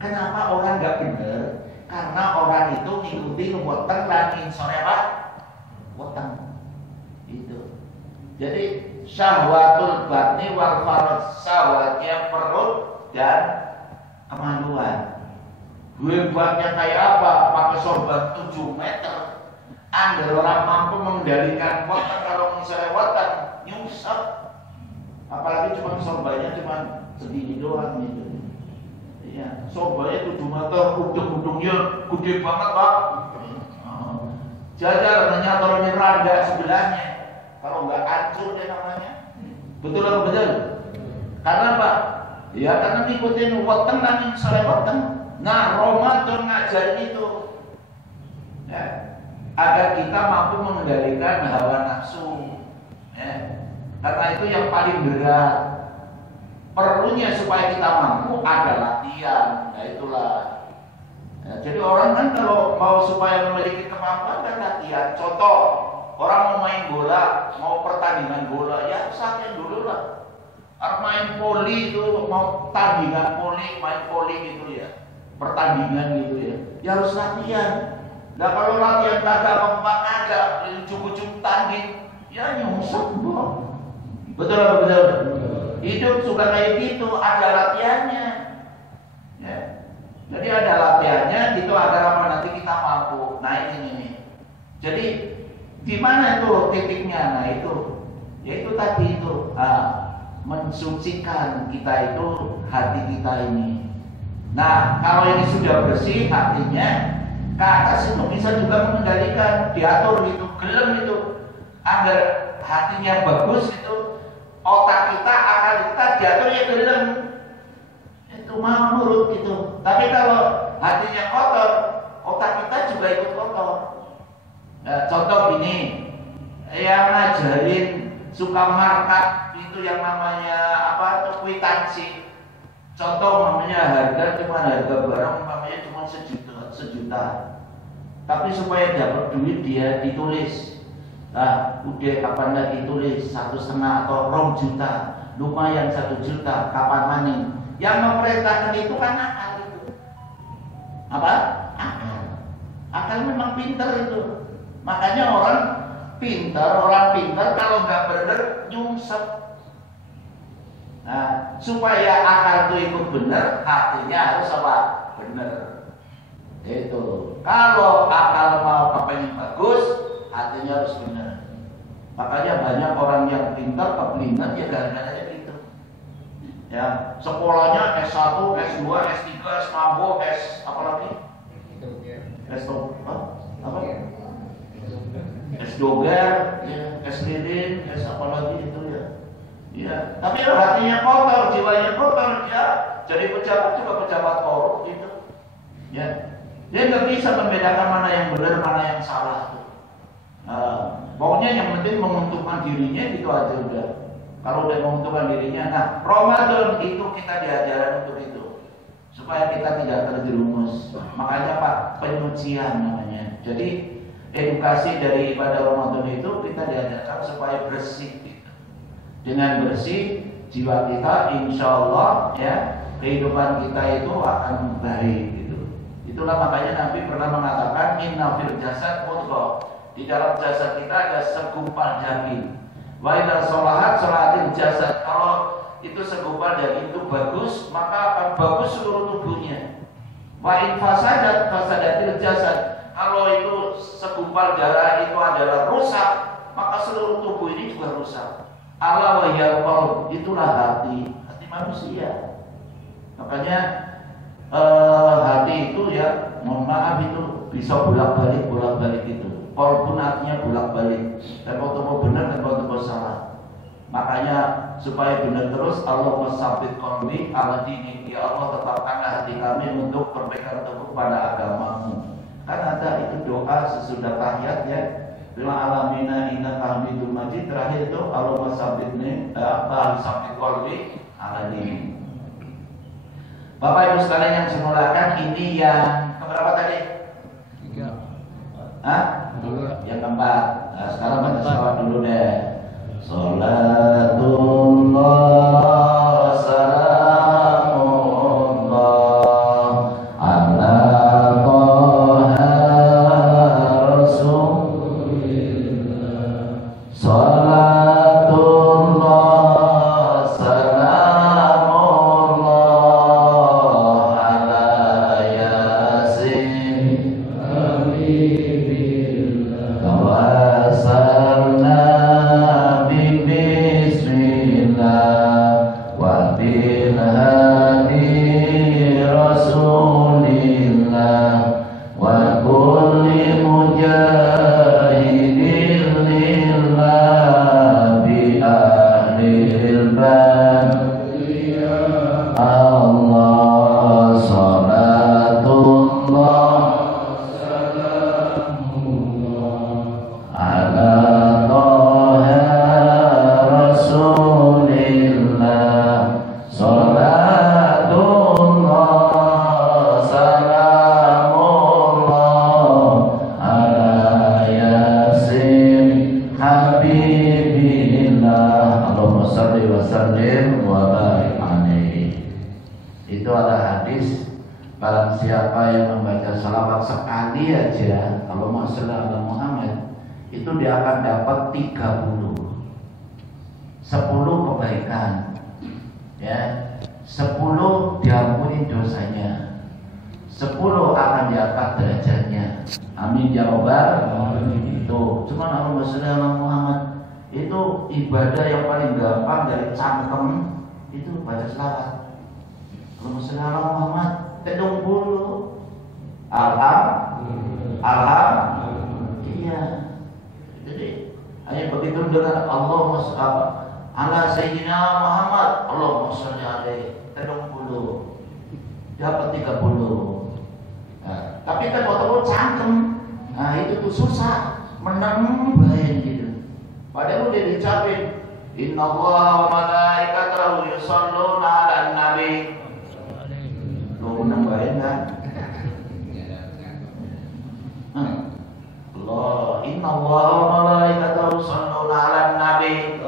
Kenapa orang nggak bener? Karena orang itu ngikuti weteng lan sore apa? Weteng. Itu. Jadi syahwatul batni wal faraj, syahwatnya perut dan kemaluan. Hebatnya kayak apa? Pakai sorban 7 meter. Angger orang mampu mengendalikan weteng kalau misalnya weteng nyungsep. Apalagi cuma sorbannya cuma segini doang gitu. Ya, sorbannya 7 meter, ujung-ujungnya gede banget Pak. Jajar menyatornya randa sebelahnya. Kalau nggak hancur deh namanya. Betul atau betul? Karena apa? Ya karena ngikutin weteng dan sore weteng. Nah Ramadan ngajarin itu ya, agar kita mampu mengendalikan hawa nafsu ya. Karena itu yang paling berat. Perlunya supaya kita mampu ada latihan. Nah itulah ya, jadi orang kan kalau mau supaya memiliki kemampuan kan latihan. Contoh, orang mau main bola, mau pertandingan bola, ya latihan dulu lah. Orang main voli itu, mau tandingan voli, main voli gitu ya, pertandingan gitu ya, ya harus latihan. Nah kalau latihan kagak kagak, ujung-ujung tanding, ya nyungsep boh. Betul apa betul? Hidup suka kayak gitu, ada latihannya. Ya. Jadi ada latihannya, itu agar apa nanti kita mampu. Nah ini. Jadi di mana itu titiknya? Nah itu, yaitu tadi itu. Mensucikan kita itu hati kita ini. Nah kalau ini sudah bersih hatinya, ke atas itu bisa juga mengendalikan, diatur itu, gelem itu, agar hatinya bagus itu, otak kita, akal kita diatur ya gelem, itu mau nurut itu. Tapi kalau hatinya kotor, otak kita juga ikut kotor. Nah, contoh ini, yang ngajarin suka markup itu yang namanya apa itu kwitansi. Contoh namanya harga cuma harga barang namanya cuma sejuta. Tapi supaya dapat duit dia ditulis. Nah, udah kapan lagi tulis 1,5 atau 2 juta, lumayan 1 juta, kapan maning? Yang memerintahkan itu kan akal itu. Apa? Akal. Akal memang pintar itu. Makanya orang pintar kalau nggak benar nyungsep. Nah, supaya akal itu ikut benar, hatinya harus apa? Benar. Itu. Kalau akal mau kepengen bagus, hatinya harus benar. Makanya banyak orang yang pintar keblingan ya gara-gara gitu. Ya, sekolahnya S1, S2, S3, S-Mambo, S apa lagi? Apa? S-Doger, ya, S-Lilin, S apa lagi itu ya. Ya, tapi hatinya kotor, jiwanya kotor, ya jadi pejabat juga pejabat korup gitu. Ya, dia nggak bisa membedakan mana yang benar, mana yang salah. Pokoknya yang penting menguntungkan dirinya gitu aja udah. Kalau udah menguntungkan dirinya, nah Ramadan itu kita diajaran untuk itu, supaya kita tidak terjerumus. Makanya Pak, penyucian namanya. Jadi edukasi dari ibadah Ramadan itu kita diajarkan supaya bersih gitu. Dengan bersih jiwa kita insya Allah ya kehidupan kita itu akan baik gitu. Itulah makanya Nabi pernah mengatakan inna fil jasad mudghah. Di dalam jasad kita ada segumpal daging. Wa idza sholahat sholatil jasad. Kalau itu segumpal daging itu bagus, maka akan bagus seluruh tubuhnya. Wa in fasadat fasadatil jasad. Kalau itu segumpal darah itu adalah rusak, maka seluruh tubuh ini juga rusak. Ala wa ya qalb, itulah hati manusia. Makanya hati itu ya, mohon maaf itu bisa bolak-balik itu. Qalbun artinya bolak-balik. Tempo benar, tempo salah. Makanya supaya benar terus Allah masabit qalbi ala dini. Ya Allah tetapkanlah hati kami untuk berpegang teguh pada agamamu. Kan ada itu doa sesudah tahiyat ya. Bila alamina inna hamidul majid, terakhir itu Allahumma sabitni sabit qalbi ala dini. Bapak Ibu sekalian yang semulakan, ini yang keberapa tadi? 3. Hah? 2. Yang keempat. Nah, sekarang baca salawat dulu deh. Salatullah salamullah hadis, barang siapa yang membaca salawat sekali aja, kalau masalah Muhammad, itu dia akan dapat 30 kebaikan, ya, 10 diampuni dosanya, 10 akan diangkat derajatnya. Amin ya rabbal alamin. Itu cuma Allahumma sholli ala Muhammad, itu ibadah yang paling gampang dari cangkem itu baca selawat. Allahumma sholli ala Muhammad, tedung dulu. Iya. Jadi hanya begitu dengan Allahumma sholli ala sayyidina Muhammad, Allahumma sholli alaihi, tedung dulu. Dapat 30. Nah, tapi kan waktu cangkem, nah itu tuh susah menang baik gitu. Padahal udah dicapin, Inna Allah wa malaikatahu yusholluna 'alan nabi. Lu menang baik kan? Allah, Inna Allah wa malaikatahu yusholluna 'alan nabi.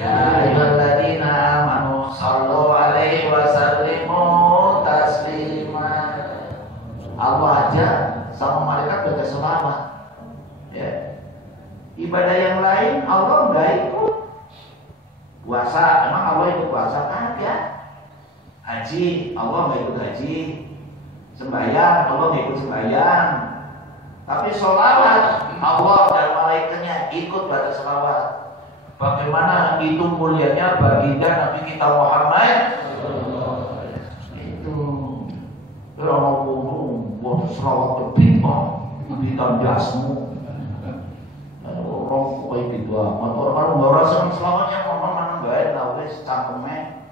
Ya ayyuhalladzina amanu shallu 'alaihi wa sallimu taslima. Allah aja sama malaikat baca selawat, ya. Ibadah yang lain Allah nggak ikut. Puasa, emang Allah ikut puasa? Kagak. Haji, Allah nggak ikut haji. Sembahyang, Allah nggak ikut sembahyang. Tapi selawat, Allah dan malaikatnya ikut baca selawat. Bagaimana itu mulianya baginda Nabi kita Muhammad? Itu kalau mau selawat kebimang bitan jasmu orang kayak gitu amat. Orang nggak rasa selawatnya ngomong mana baik lah wes cangkemnya,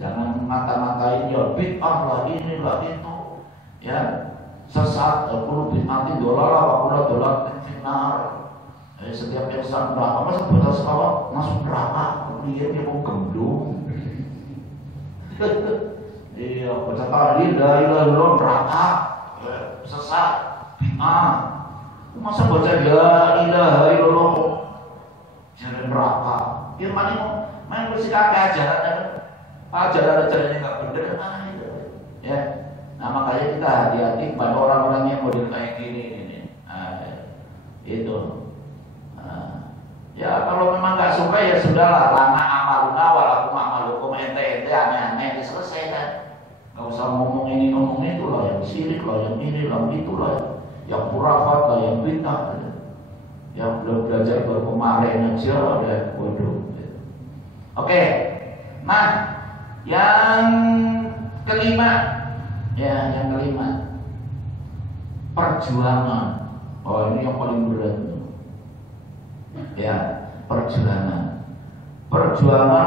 jangan ngata-ngatain ya bid'ah lah ini lah itu, ya sesat, perlu bid'ati dolar finnar. Setiap yang sang neraka masa baca selawat masuk neraka, dia mau gemblung. Iya, baca tahlil la ilaha illallah neraka, sesat, bid'ah. Masa baca la ilaha illallah jadi neraka? Ya main bersih kakek ajarannya nggak bener, itu. Ya, nah makanya kita hati-hati pada orang-orang yang model kayak gini ini. Itu. Ya kalau memang nggak suka ya sudahlah, lana amaluna walakum amalukum, ente aneh-aneh selesai kan. Gak usah ngomong ini ngomong itu lah, yang sirik lah, yang ini lah, itu lah, yang purafat lah, yang bid'ah, yang belum belajar baru kemarin aja ada bodoh. Oke, nah yang kelima, perjuangan. Oh ini yang paling berat, ya perjuangan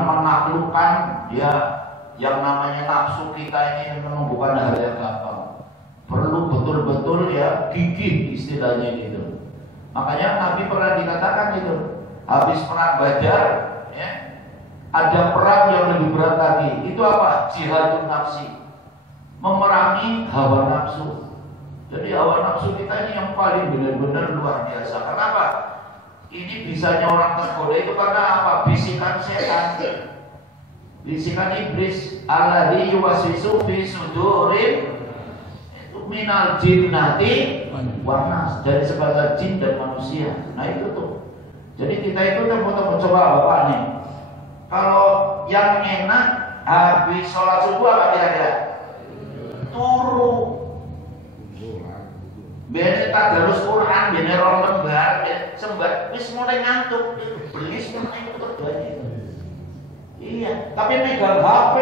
menaklukkan ya. Yang namanya nafsu kita ini memang bukan hal yang gampang. Perlu betul-betul ya gigih istilahnya gitu. Makanya Nabi pernah dikatakan gitu, habis perang Badar, ya, ada perang yang lebih berat lagi. Itu apa? Jihadun nafsi, memerangi hawa nafsu. Jadi hawa nafsu kita ini yang paling benar-benar luar biasa. Kenapa? Ini bisanya orang tergoda itu karena apa? Bisikan setan. Bisikan iblis, alladzi yuwaswisu fi sudurin, itu minal jinnati wan nas, dari sebagian jin dan manusia. Nah itu tuh. Jadi kita itu teman-teman coba Bapak nih. Kalau yang enak habis sholat subuh apa kira-kira? Turu. Bene tadarus Quran, bene rong lembar, sembah wis mulai ngantuk, belis mulai ngantuk banget. Iya, tapi megang HP,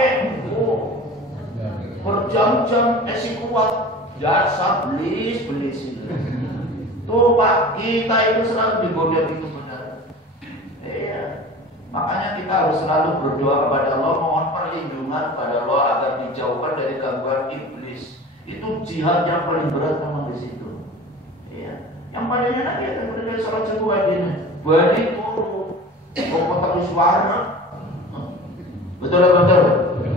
berjam-jam, esi kuat, dasar belis itu. Tuh Pak, kita itu selalu digoda itu benar. Iya, makanya kita harus selalu berdoa kepada Allah, mohon perlindungan kepada Allah agar dijauhkan dari gangguan iblis. Itu jihad yang paling berat memang di situ. Iya, yang paling enak ya kemudian sholat subuh ini, balik turu, kok terus warna. Betul.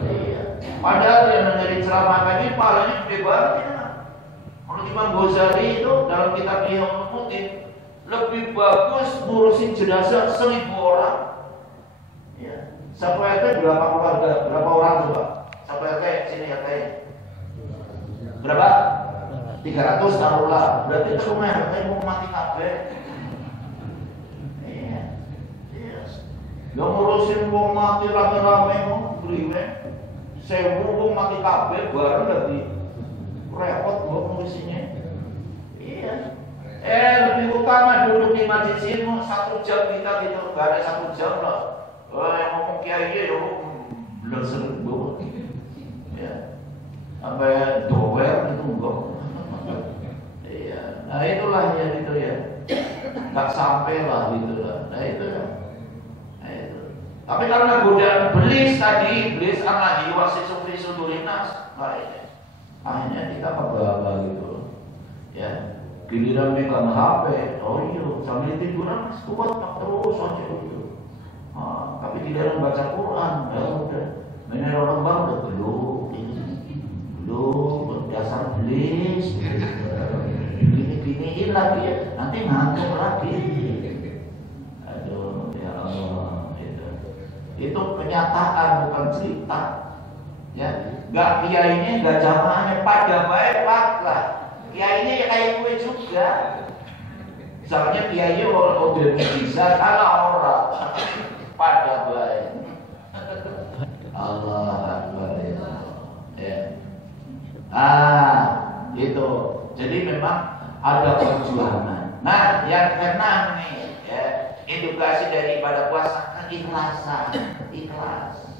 Iya. Padahal yang menjadi ceramah tadi palanya gede banget ya. Menurut Imam Ghazali itu dalam kitab Ihya Ulumuddin lebih bagus ngurusin jenazah 1000 orang. Ya. Satu RT berapa keluarga? Berapa orang coba? Coba RT sini RT. Berapa? 300 taruhlah. Berarti cuma RT mau mati kabeh. Iya. Yang ngurusin wong mati rame-rame mau beliwe. 1000 wong mati kabeh bareng lagi. Repot kok ngurusinnya. Iya. Lebih utama duduk di masjid sini 1 jam kita gitu, gak ada 1 jam lah. Yang ngomong kiai ya belum sering banget. Ya, sampai doer itu enggak. Iya, nah itulah ya itu ya, nggak sampai lah gitu lah. Nah itu ya. Nah itu. Tapi karena godaan iblis tadi, iblis anak jiwa sisufi sudurinas, akhirnya kita kebaba gitu, ya. Giliran megang HP, oh iya, sambil tiduran mas kuat terus aja gitu. Tapi giliran baca Quran, ya udah. Ini orang bang udah belum, dasar iblis. Gini lagi ya, nanti ngantuk lagi. Aduh, ya Allah, itu kenyataan bukan cerita. Ya, nggak kiainya, nggak jamaahnya pada baik lah. Kiainya ya kayak gue juga. Misalnya kiainya udah bisa, kalau orang pada baik. Allah Akbar ya. Itu. Jadi memang ada perjuangan. Nah, yang keenam nih, ya, edukasi dari ibadah puasa keikhlasan, ikhlas.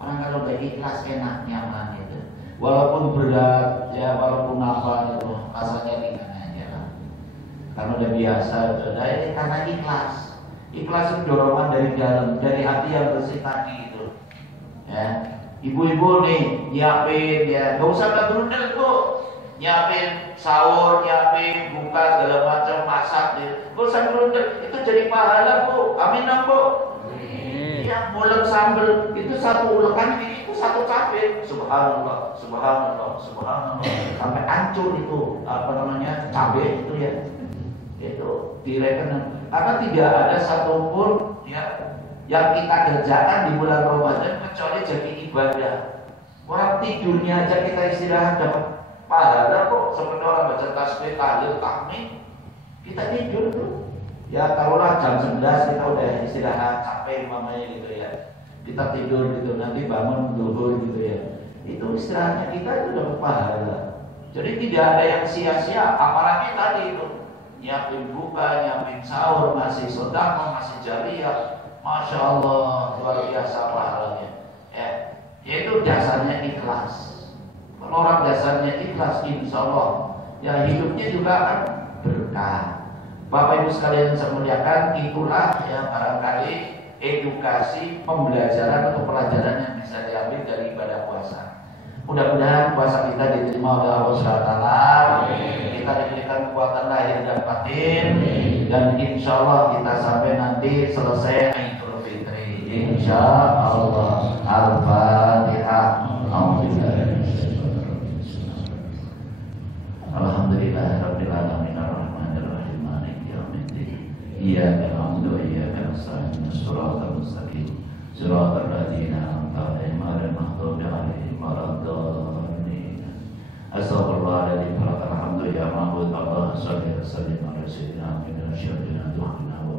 Orang kalau udah ikhlas enak, nyaman itu. Walaupun berat, ya walaupun apa itu rasanya ringan aja lah. Karena udah biasa, sudah ini karena ikhlas. Ikhlas itu dorongan dari dalam, dari hati yang bersih tadi itu. Ya, ibu-ibu nih nyiapin ya, gak usah berundel tuh. Nyiapin sahur, nyiapin buka segala macam masak gitu. Gak usah berundel, itu jadi pahala bu. Amin bu. Yang ulek sambel itu 1 ulekan itu 1 cabai. Subhanallah, subhanallah, subhanallah. Sampai hancur itu apa namanya cabai itu ya. Itu direken. Karena tidak ada satupun ya yang kita kerjakan di bulan Ramadan kecuali jadi ibadah. Orang tidurnya aja kita istirahat dapat pahala kok. Seperti orang baca tasbih, tahlil, tahmid, kita tidur tuh. Ya taruhlah jam 11 kita udah istirahat capek mamanya gitu ya. Kita tidur gitu, nanti bangun zuhur gitu ya. Itu istirahatnya kita itu dapat pahala. Jadi tidak ada yang sia-sia, apalagi tadi itu nyiapin buka, nyiapin sahur, masih sedekah, masih jariyah. Masya Allah, luar biasa pahalanya. Ya, yaitu dasarnya ikhlas. Kalau orang dasarnya ikhlas, insya Allah, ya hidupnya juga akan berkah. Bapak Ibu sekalian saya muliakan, itulah yang barangkali edukasi pembelajaran atau pelajaran yang bisa diambil dari ibadah puasa. Mudah-mudahan puasa kita diterima oleh Allah SWT. Kita diberikan kekuatan lahir dan batin, dan insya Allah kita sampai nanti selesai Idul Fitri. Insya Allah. Al-Fatihah. Alhamdulillah Rabbil Alamin. Iyyaka na'budu wa iyyaka nasta'in. Shiratal mustaqim. Shiratal ladzina an'amta 'alaihim ghairil maghdubi 'alaihim waladdallin. Astaghfirullahaladzim. Alhamdulillah ya ma'bud Allah. Salli wa sallim ala sayyidina Muhammadin wa ala alihi wa